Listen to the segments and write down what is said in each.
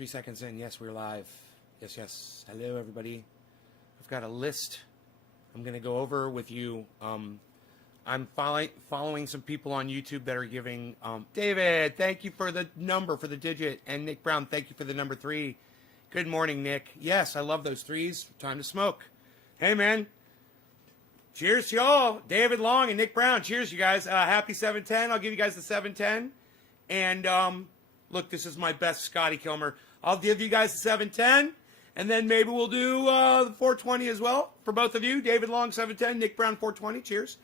3 seconds in. Yes, we're live. Yes, yes. Hello, everybody. I've got a list I'm going to go over with you. I'm following some people on YouTube that are giving... David, thank you for the number, for the digit. And Nick Brown, thank you for the number 3. Good morning, Nick. Yes, I love those 3s. Time to smoke. Hey, man. Cheers to y'all. David Long and Nick Brown. Cheers, you guys. Happy 710. I'll give you guys the 710. And... look, this is my best Scotty Kilmer. I'll give you guys the 710, and then maybe we'll do the 420 as well for both of you. David Long, 710, Nick Brown, 420. Cheers.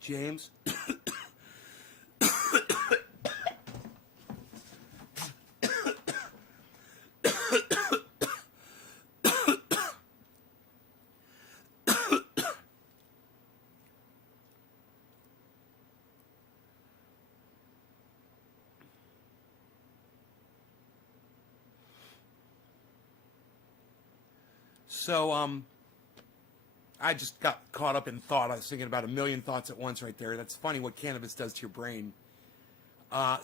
James. So, I just got caught up in thought. I was thinking about a million thoughts at once right there. That's funny what cannabis does to your brain. I've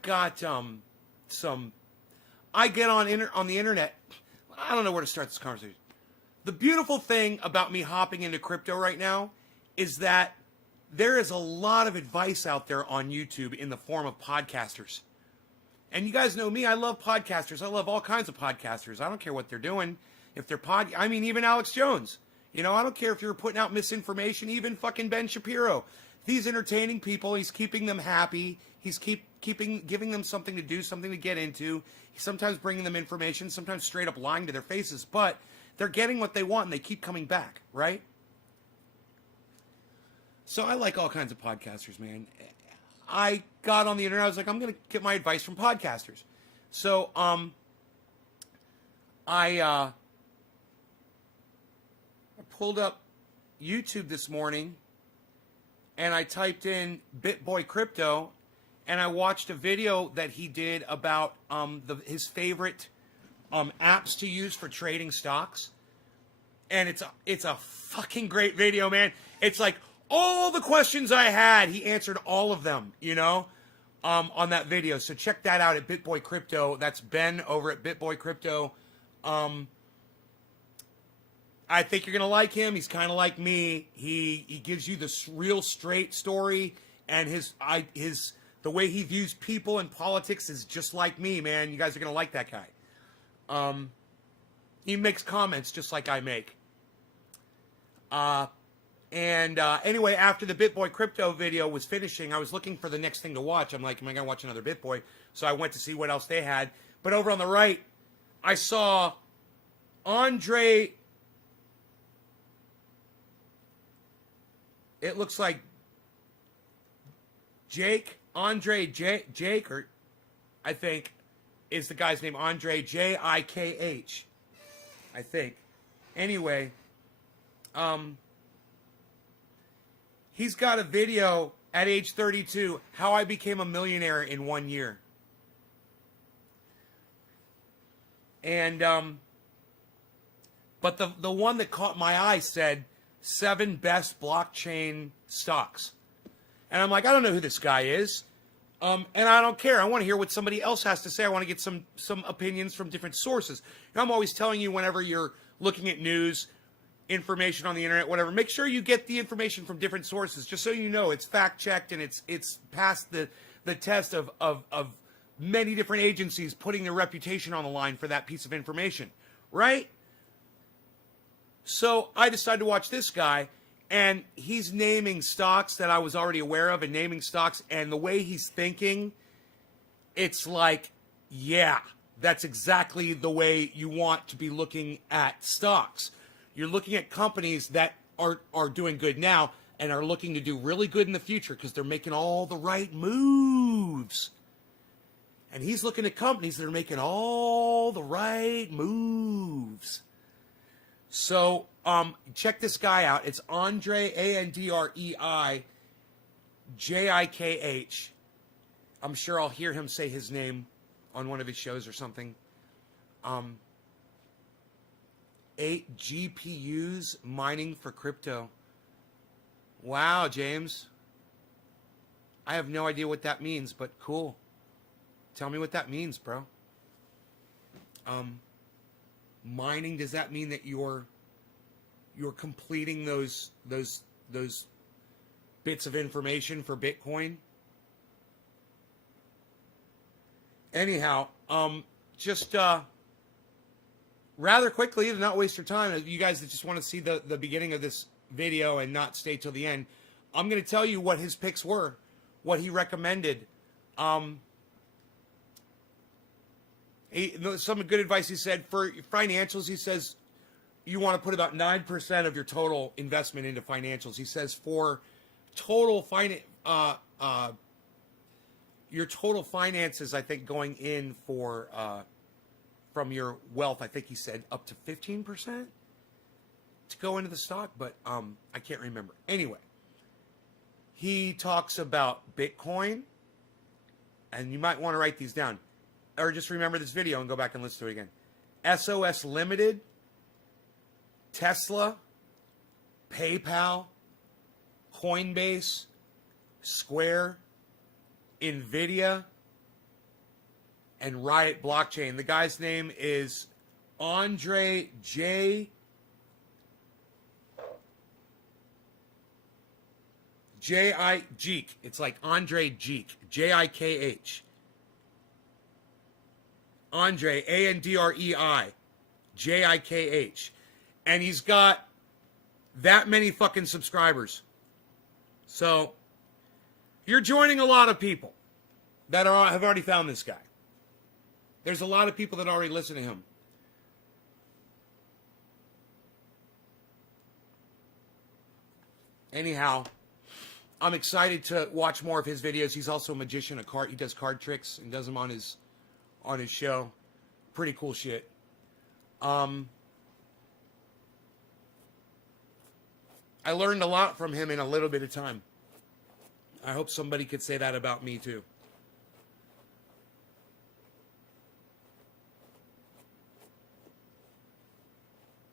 got some... I get on the internet. I don't know where to start this conversation. The beautiful thing about me hopping into crypto right now is that there is a lot of advice out there on YouTube in the form of podcasters. And you guys know me. I love podcasters. I love all kinds of podcasters. I don't care what they're doing. If they're even Alex Jones. You know, I don't care if you're putting out misinformation, even fucking Ben Shapiro. These entertaining people, he's keeping them happy. He's giving them something to do, something to get into. He's sometimes bringing them information, sometimes straight up lying to their faces. But they're getting what they want, and they keep coming back, right? So I like all kinds of podcasters, man. I got on the internet. I was like, I'm going to get my advice from podcasters. So, I pulled up YouTube this morning, and I typed in BitBoy Crypto, and I watched a video that he did about his favorite apps to use for trading stocks. And it's a fucking great video, man. It's like all the questions I had, he answered all of them, you know, on that video. So check that out at BitBoy Crypto. That's Ben over at BitBoy Crypto. I think you're going to like him. He's kind of like me. He gives you this real straight story, and the way he views people and politics is just like me, man. You guys are going to like that guy. He makes comments just like I make. Anyway, after the BitBoy Crypto video was finishing, I was looking for the next thing to watch. I'm like, am I going to watch another BitBoy? So I went to see what else they had. But over on the right, I saw Andrei. It looks like Andrei Jake, or I think is the guy's name, Andrei, Jikh, I think. Anyway, he's got a video at age 32, how I became a millionaire in 1 year. And, but the one that caught my eye said, 7 best blockchain stocks. And I'm like, I don't know who this guy is. And I don't care. I want to hear what somebody else has to say. I want to get some opinions from different sources. And I'm always telling you, whenever you're looking at news, information on the internet, whatever, make sure you get the information from different sources, just so you know it's fact-checked and it's passed the test of many different agencies putting their reputation on the line for that piece of information, right? So I decided to watch this guy, and he's naming stocks that I was already aware of and naming stocks, and the way he's thinking, it's like, yeah, that's exactly the way you want to be looking at stocks. You're looking at companies that are doing good. Now, and are looking to do really good in the future because they're making all the right moves. And he's looking at companies that are making all the right moves. So, check this guy out. It's Andrei, Andrei Jikh. I'm sure I'll hear him say his name on one of his shows or something. 8 GPUs mining for crypto. Wow, James. I have no idea what that means, but cool. Tell me what that means, bro. Mining, does that mean that you're completing those bits of information for Bitcoin? Anyhow, just rather quickly, to not waste your time, you guys that just want to see the beginning of this video and not stay till the end, I'm going to tell you what his picks were, what he recommended. Some good advice he said for financials. He says you want to put about 9% of your total investment into financials. He says for total your total finances, I think going in for from your wealth, I think he said up to 15% to go into the stock, but I can't remember. Anyway, he talks about Bitcoin, and you might want to write these down, or just remember this video and go back and listen to it again. SOS Limited, Tesla, PayPal, Coinbase, Square, NVIDIA, and Riot Blockchain. The guy's name is Andrei Jikh. It's like Andrei Jikh. Jikh. Andrei, Andrei Jikh. And he's got that many fucking subscribers. So you're joining a lot of people that have already found this guy. There's a lot of people that already listen to him. Anyhow, I'm excited to watch more of his videos. He's also a magician, he does card tricks and does them on his show. Pretty cool shit. I learned a lot from him in a little bit of time. I hope somebody could say that about me too.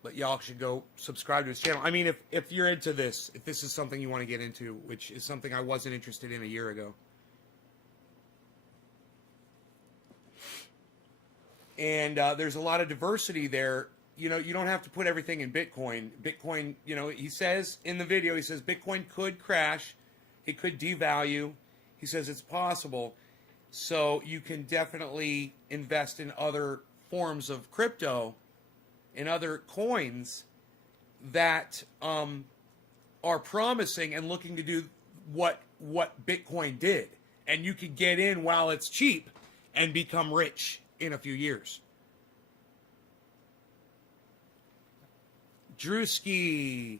But y'all should go subscribe to his channel. I mean, if you're into this, if this is something you want to get into, which is something I wasn't interested in a year ago. And there's a lot of diversity there. You know, you don't have to put everything in Bitcoin. Bitcoin, you know, he says in the video, he says Bitcoin could crash. It could devalue. He says it's possible. So you can definitely invest in other forms of crypto, in other coins that are promising and looking to do what Bitcoin did. And you could get in while it's cheap and become rich in a few years. Drewski.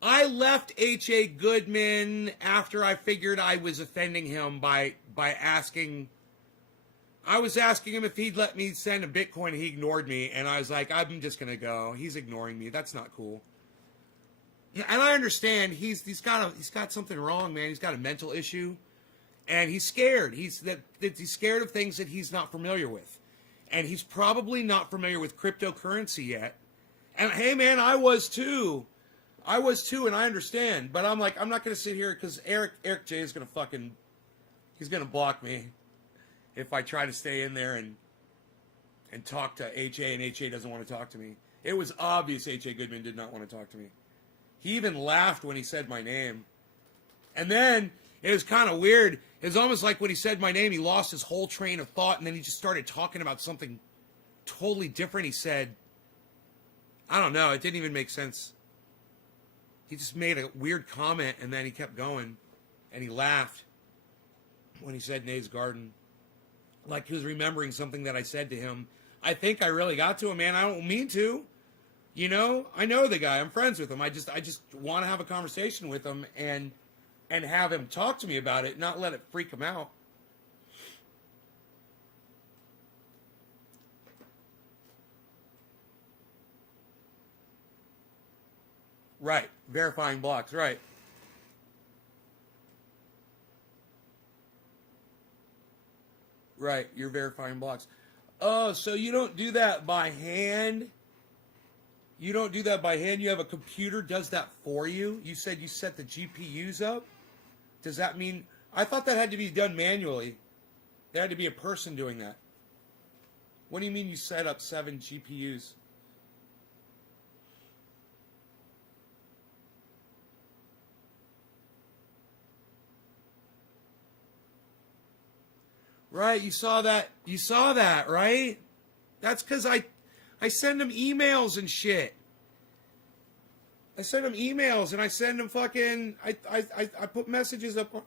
I left H.A. Goodman after I figured I was offending him by asking. I was asking him if he'd let me send a Bitcoin, and he ignored me, and I was like, I'm just gonna go. He's ignoring me. That's not cool. Yeah, and I understand he's got something wrong, man. He's got a mental issue, and he's scared. He's scared of things that he's not familiar with, and he's probably not familiar with cryptocurrency yet. And hey, man, I was too, and I understand. But I'm like, I'm not gonna sit here because Eric J is gonna he's gonna block me if I try to stay in there and talk to H.A. and H.A. doesn't want to talk to me. It was obvious H.A. Goodman did not want to talk to me. He even laughed when he said my name. And then it was kind of weird. It was almost like when he said my name, he lost his whole train of thought, and then he just started talking about something totally different. He said, I don't know, it didn't even make sense. He just made a weird comment, and then he kept going, and he laughed when he said Nate's Garden. Like he was remembering something that I said to him. I think I really got to him, man. I don't mean to. You know, I know the guy. I'm friends with him. I just want to have a conversation with him and have him talk to me about it, not let it freak him out. Right. Verifying blocks. Right. Right. You're verifying blocks. Oh, so you don't do that by hand? You don't do that by hand? You have a computer does that for you? You said you set the GPUs up? Does that mean... I thought that had to be done manually. There had to be a person doing that. What do you mean you set up 7 GPUs? Right, you saw that. You saw that, right? That's because I send him emails and shit. I send him emails and I send him fucking... I put messages up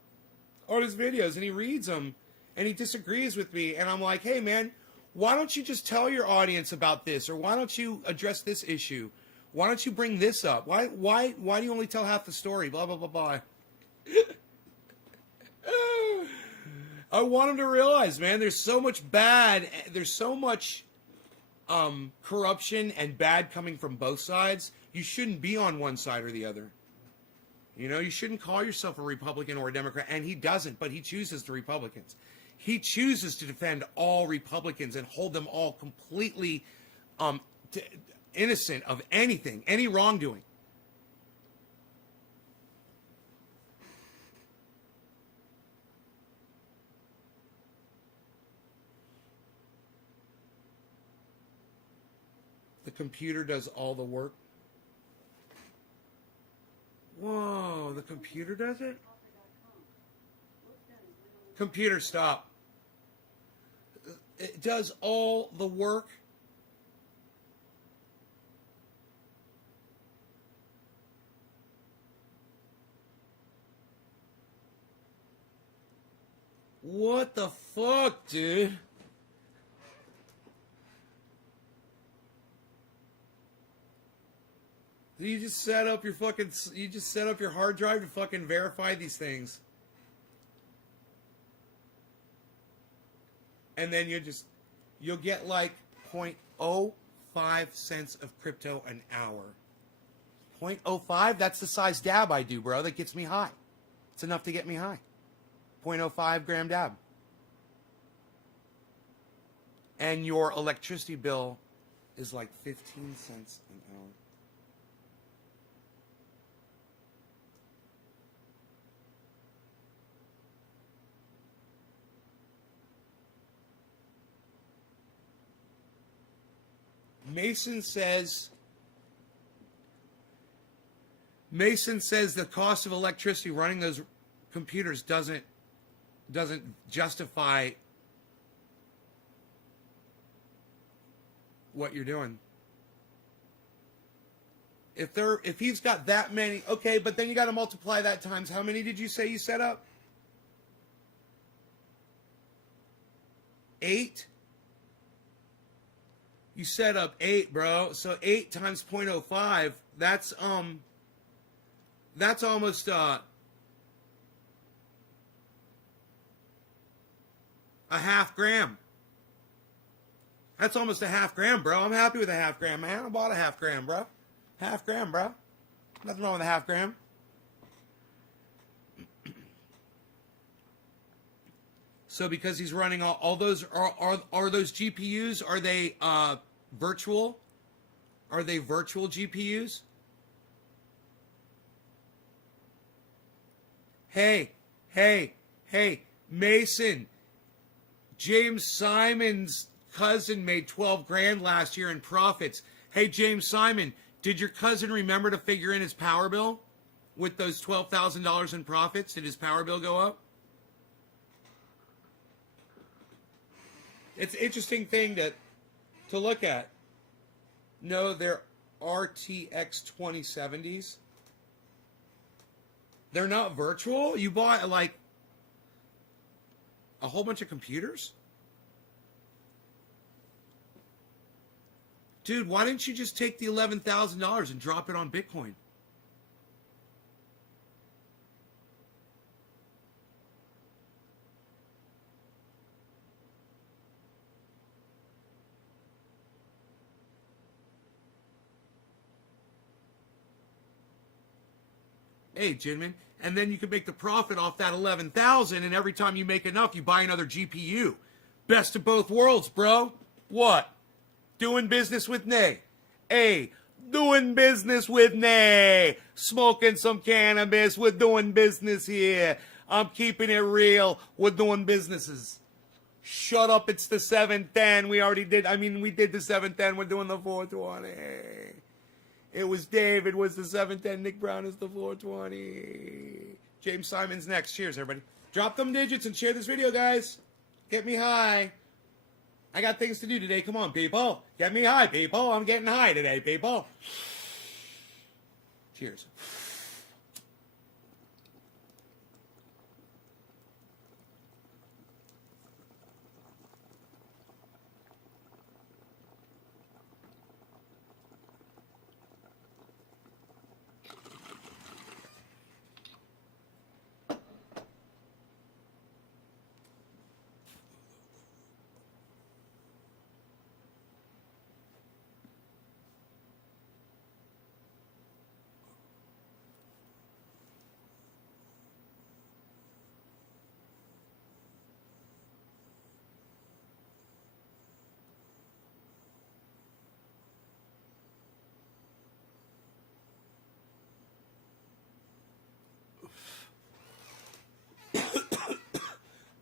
on his videos and he reads them and he disagrees with me. And I'm like, hey, man, why don't you just tell your audience about this? Or why don't you address this issue? Why don't you bring this up? Why do you only tell half the story? Blah, blah, blah, blah. I want him to realize, man, there's so much corruption and bad coming from both sides. You shouldn't be on one side or the other. You know, you shouldn't call yourself a Republican or a Democrat, and he doesn't, but he chooses the Republicans. He chooses to defend all Republicans and hold them all completely innocent of anything, any wrongdoing. The computer does all the work. Whoa, the computer does it? Computer, stop. It does all the work. What the fuck, dude? You just set up your hard drive to fucking verify these things. And then you'll get like 0.05 cents of crypto an hour. 0.05? That's the size dab I do, bro. That gets me high. It's enough to get me high. 0.05 gram dab. And your electricity bill is like 15 cents an hour. Mason says the cost of electricity running those computers doesn't justify what you're doing. If he's got that many, okay, but then you got to multiply that times how many did you say you set up? 8? You set up 8, bro. So 8 times 0.05, that's almost a half gram. That's almost a half gram, bro. I'm happy with a half gram, man. I bought a half gram, bro. Half gram, bro. Nothing wrong with a half gram. So because he's running all those, are those GPUs, are they virtual? Are they virtual GPUs? Hey, Mason. James Simon's cousin made 12 grand last year in profits. Hey, James Simon, did your cousin remember to figure in his power bill with those $12,000 in profits? Did his power bill go up? It's an interesting thing to look at. No, they're RTX 2070s. They're not virtual. You bought like a whole bunch of computers? Dude, why didn't you just take the $11,000 and drop it on Bitcoin? Hey, Jinmin, and then you can make the profit off that 11,000, and every time you make enough, you buy another GPU. Best of both worlds, bro. What? Doing business with Nay. Hey, doing business with Nay. Smoking some cannabis. We're doing business here. I'm keeping it real. We're doing businesses. Shut up, it's the 710. We already did. We did the 710. We're doing the 420. It was Dave. It was the 710. Nick Brown is the 420. James Simon's next. Cheers, everybody. Drop them digits and share this video, guys. Get me high. I got things to do today. Come on, people. Get me high, people. I'm getting high today, people. Cheers.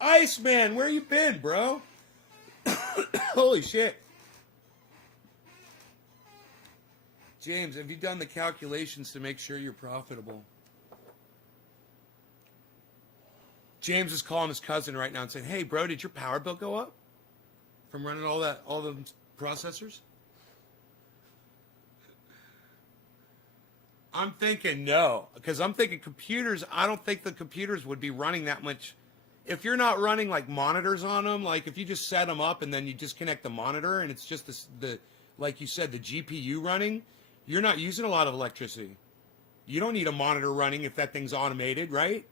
Iceman, where you been, bro? Holy shit. James, have you done the calculations to make sure you're profitable? James is calling his cousin right now and saying, hey, bro, did your power bill go up from running all the processors? I'm thinking no, because I'm thinking computers, I don't think the computers would be running that much. If you're not running like monitors on them, like if you just set them up and then you disconnect the monitor and it's just the like you said, the GPU running, you're not using a lot of electricity. You don't need a monitor running if that thing's automated, right?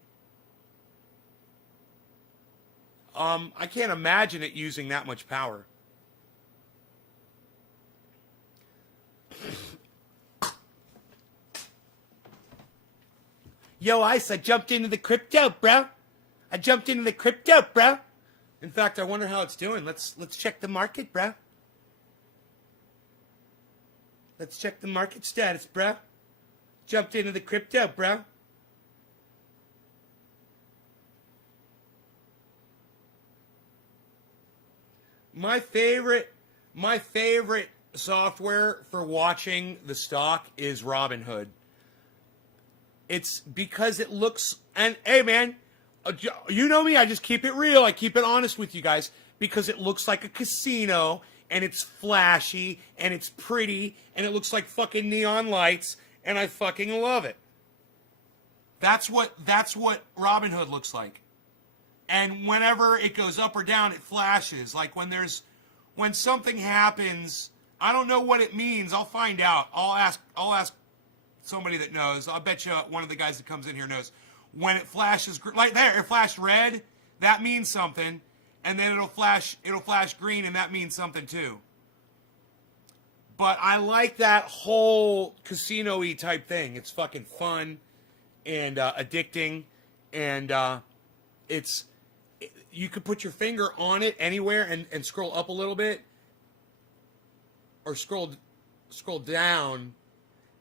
I can't imagine it using that much power. Yo, Ice, I jumped into the crypto, bro. In fact, I wonder how it's doing. Let's check the market, bro. Let's check the market status, bro. Jumped into the crypto, bro. My favorite software for watching the stock is Robinhood. It's because it looks, and hey man, you know me, I just keep it real. I keep it honest with you guys because it looks like a casino and it's flashy and it's pretty and it looks like fucking neon lights and I fucking love it. That's what Robinhood looks like. And whenever it goes up or down, it flashes. Like when something happens, I don't know what it means. I'll find out. I'll ask somebody that knows. I'll bet you one of the guys that comes in here knows. When it flashes, like there, it flashed red, that means something. And then it'll flash green, and that means something too. But I like that whole casino-y type thing. It's fucking fun and addicting. And you could put your finger on it anywhere and scroll up a little bit. Or scroll down.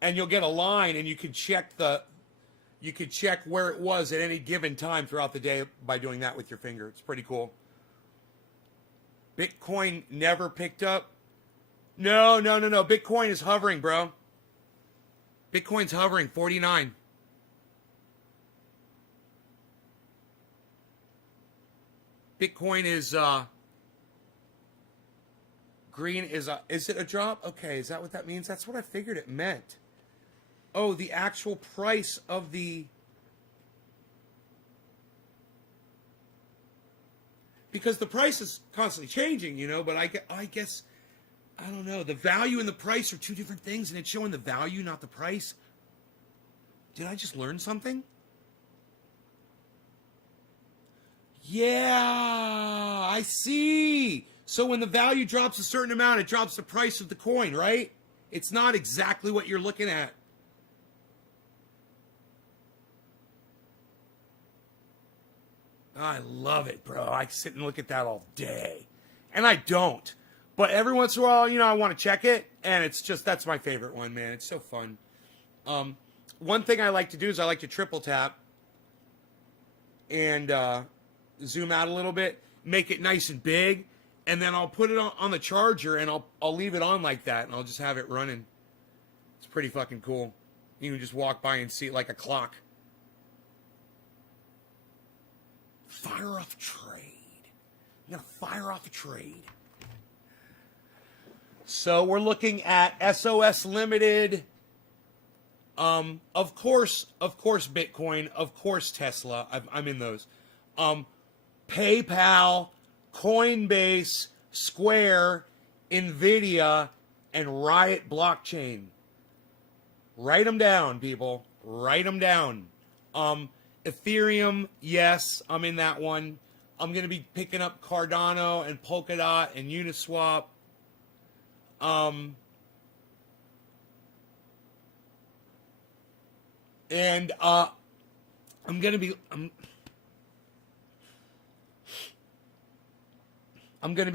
And you'll get a line, and you could check where it was at any given time throughout the day by doing that with your finger. It's pretty cool. Bitcoin never picked up. No. Bitcoin is hovering, bro. Bitcoin's hovering, 49. Bitcoin is green is it a drop? Okay, is that what that means? That's what I figured it meant. Oh, the actual price of the... Because the price is constantly changing, but I guess I don't know. The value and the price are two different things, and it's showing the value, not the price. Did I just learn something? Yeah, I see. So when the value drops a certain amount, it drops the price of the coin, right? It's not exactly what you're looking at. I love it, bro. I sit and look at that all day. And I don't. But every once in a while, I want to check it. And it's just, that's my favorite one, man. It's so fun. One thing I like to do is I like to triple tap and zoom out a little bit, make it nice and big, and then I'll put it on the charger and I'll leave it on like that and I'll just have it running. It's pretty fucking cool. You can just walk by and see it like a clock. Fire off trade. I'm going to fire off a trade. So we're looking at SOS Limited. Of course, Bitcoin. Of course, Tesla. I'm in those. PayPal, Coinbase, Square, Nvidia, and Riot Blockchain. Write them down, people. Write them down. Ethereum, yes, I'm in that one. I'm going to be picking up Cardano and Polkadot and Uniswap. And I'm going to be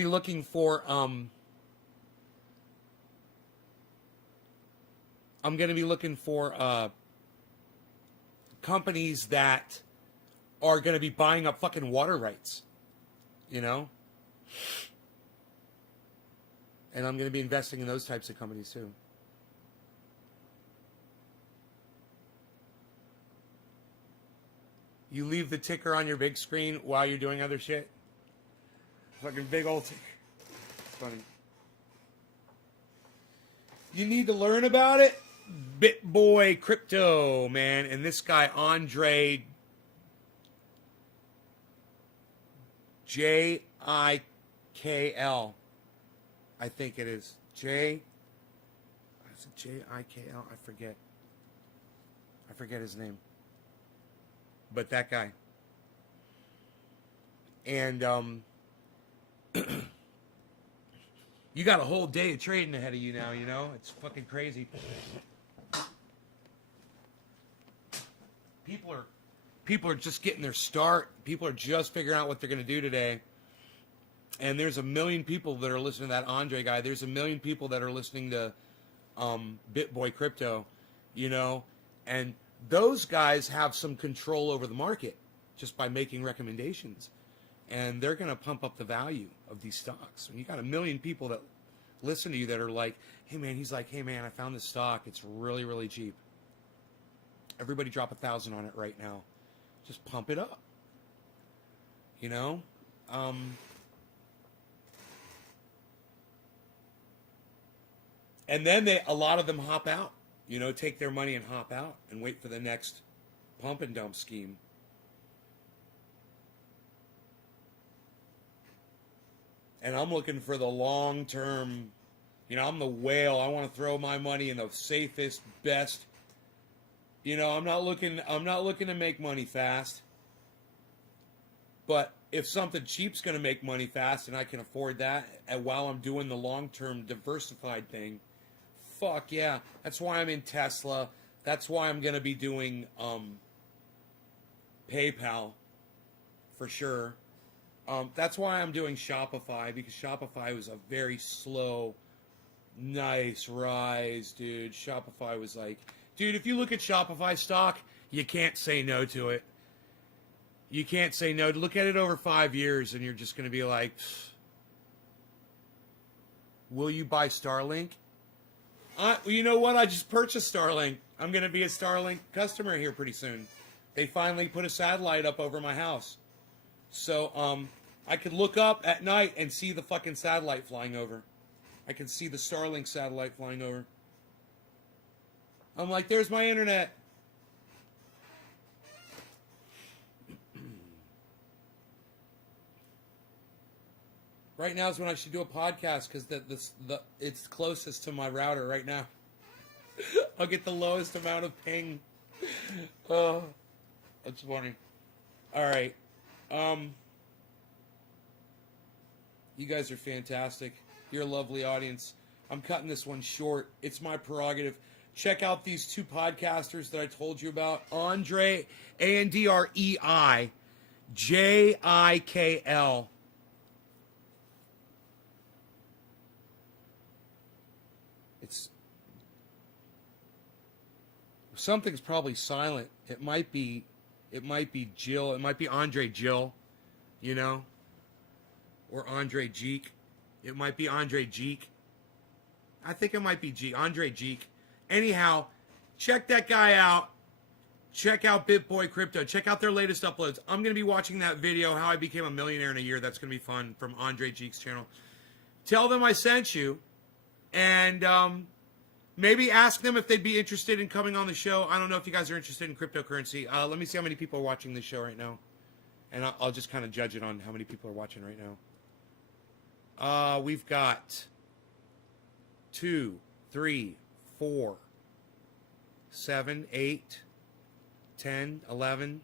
looking for companies that are going to be buying up fucking water rights, And I'm going to be investing in those types of companies too. You leave the ticker on your big screen while you're doing other shit. Fucking big old ticker. It's funny. You need to learn about it? BitBoy Crypto, man. And this guy, Andrei, Jikl, I think it is. Is it Jikl? I forget. I forget his name. But that guy. And you got a whole day of trading ahead of you now, It's fucking crazy. People are just getting their start. People are just figuring out what they're going to do today. And there's a million people that are listening to that Andrei guy. There's a million people that are listening to BitBoy Crypto, And those guys have some control over the market just by making recommendations. And they're going to pump up the value of these stocks. When you got a million people that listen to you that are like, hey, man, he's like, hey, man, I found this stock. It's really, really cheap. Everybody drop 1,000 on it right now. Just pump it up. And then a lot of them hop out. Take their money and hop out and wait for the next pump and dump scheme. And I'm looking for the long term. I'm the whale. I want to throw my money in the safest, best. I'm not looking to make money fast. But if something cheap's going to make money fast and I can afford that, and while I'm doing the long term diversified thing, fuck yeah. That's why I'm in Tesla. That's why I'm going to be doing PayPal for sure. That's why I'm doing Shopify, because Shopify was a very slow, nice rise, dude. Shopify was like, dude, if you look at Shopify stock, you can't say no to it. You can't say no. Look at it over 5 years, and you're just going to be like, will you buy Starlink? You know what? I just purchased Starlink. I'm going to be a Starlink customer here pretty soon. They finally put a satellite up over my house. So I could look up at night and see the fucking satellite flying over. I can see the Starlink satellite flying over. I'm like, there's my internet. Right now is when I should do a podcast because it's closest to my router right now. I'll get the lowest amount of ping. Oh, that's funny. All right. You guys are fantastic. You're a lovely audience. I'm cutting this one short. It's my prerogative. Check out these two podcasters that I told you about. Andrei, Andrei Jikl. It's something's probably silent. It might be Jill. It might be Andrei Jill, you know, or Andrei Jeek. It might be Andrei Jeek. I think it might be Andrei Jeek. Anyhow, check that guy out. Check out BitBoy Crypto. Check out their latest uploads. I'm going to be watching that video, How I Became a Millionaire in a Year. That's going to be fun, from Andrei Jeek's channel. Tell them I sent you. And maybe ask them if they'd be interested in coming on the show. I don't know if you guys are interested in cryptocurrency. Let me see how many people are watching this show right now. And I'll just kind of judge it on how many people are watching right now. We've got 2, 3, 4, 7, 8, 10, 11,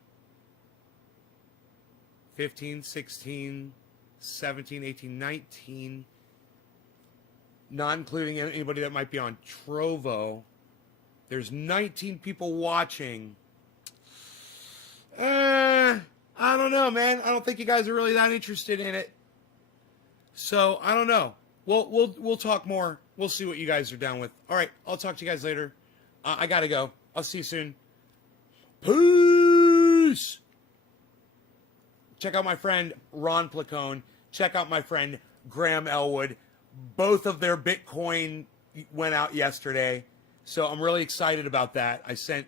15, 16, 17, 18, 19, not including anybody that might be on Trovo. There's 19 people watching. I don't know, man. I don't think you guys are really that interested in it. So, I don't know. We'll talk more. We'll see what you guys are down with. All right, I'll talk to you guys later. I gotta go. I'll see you soon. Peace! Check out my friend Ron Placone. Check out my friend Graham Elwood. Both of their Bitcoin went out yesterday, so I'm really excited about that. I sent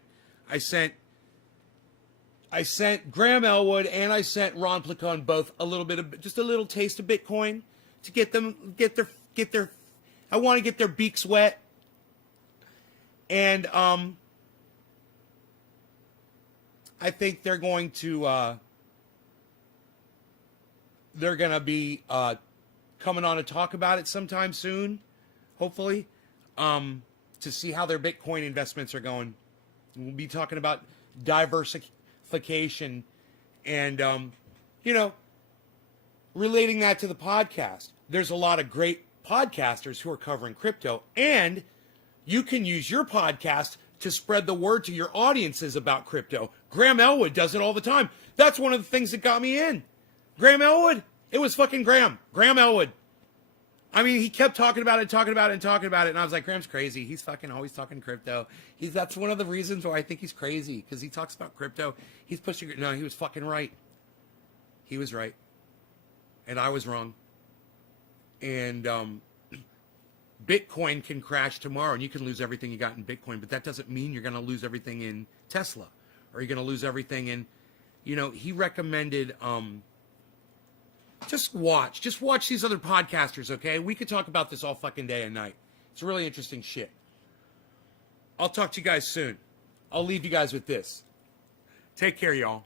Graham Elwood and I sent Ron Placone both a little bit of, just a little taste of Bitcoin to get their I want to get their beaks wet. And I think they're going to be coming on to talk about it sometime soon, hopefully, to see how their Bitcoin investments are going. We'll be talking about diversification and, relating that to the podcast. There's a lot of great podcasters who are covering crypto, and you can use your podcast to spread the word to your audiences about crypto. Graham Elwood does it all the time. That's one of the things that got me in. Graham Elwood. It was fucking Graham Elwood. I mean, he kept talking about it, and I was like, Graham's crazy. He's fucking always talking crypto. That's one of the reasons why I think he's crazy, because he talks about crypto. He's pushing it. No, he was fucking right. He was right. And I was wrong. And Bitcoin can crash tomorrow, and you can lose everything you got in Bitcoin, but that doesn't mean you're going to lose everything in Tesla, or you're going to lose everything in, he recommended, just watch these other podcasters, okay? We could talk about this all fucking day and night. It's really interesting shit. I'll talk to you guys soon. I'll leave you guys with this. Take care, y'all.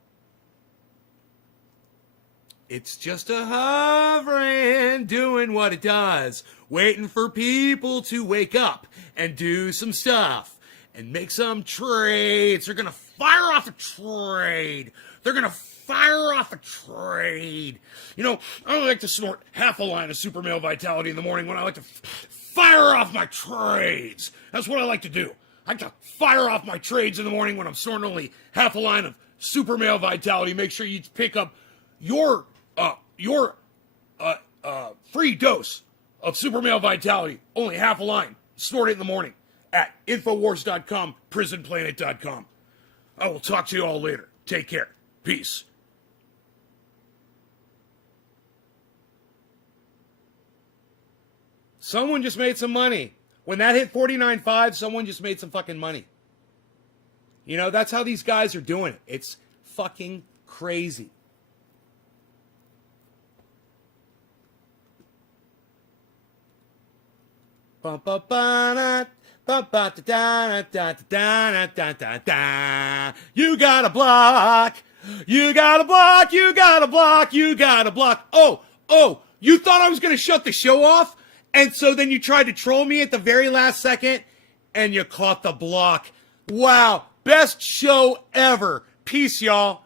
It's just a hovering, doing what it does, waiting for people to wake up and do some stuff and make some trades. They're going to fire off a trade. They're going to fire off a trade. I don't like to snort half a line of Super Male Vitality in the morning when I like to fire off my trades. That's what I like to do. I like to fire off my trades in the morning when I'm snorting only half a line of Super Male Vitality. Make sure you pick up your free dose of Super Male Vitality, only half a line. Snort it in the morning at Infowars.com, PrisonPlanet.com. I will talk to you all later. Take care. Peace. Someone just made some money. When that hit 49.5, someone just made some fucking money. That's how these guys are doing it. It's fucking crazy. You gotta block. You gotta block. You gotta block. You gotta block. Oh, You thought I was going to shut the show off, and so then you tried to troll me at the very last second, and you caught the block. Wow, best show ever. Peace, y'all.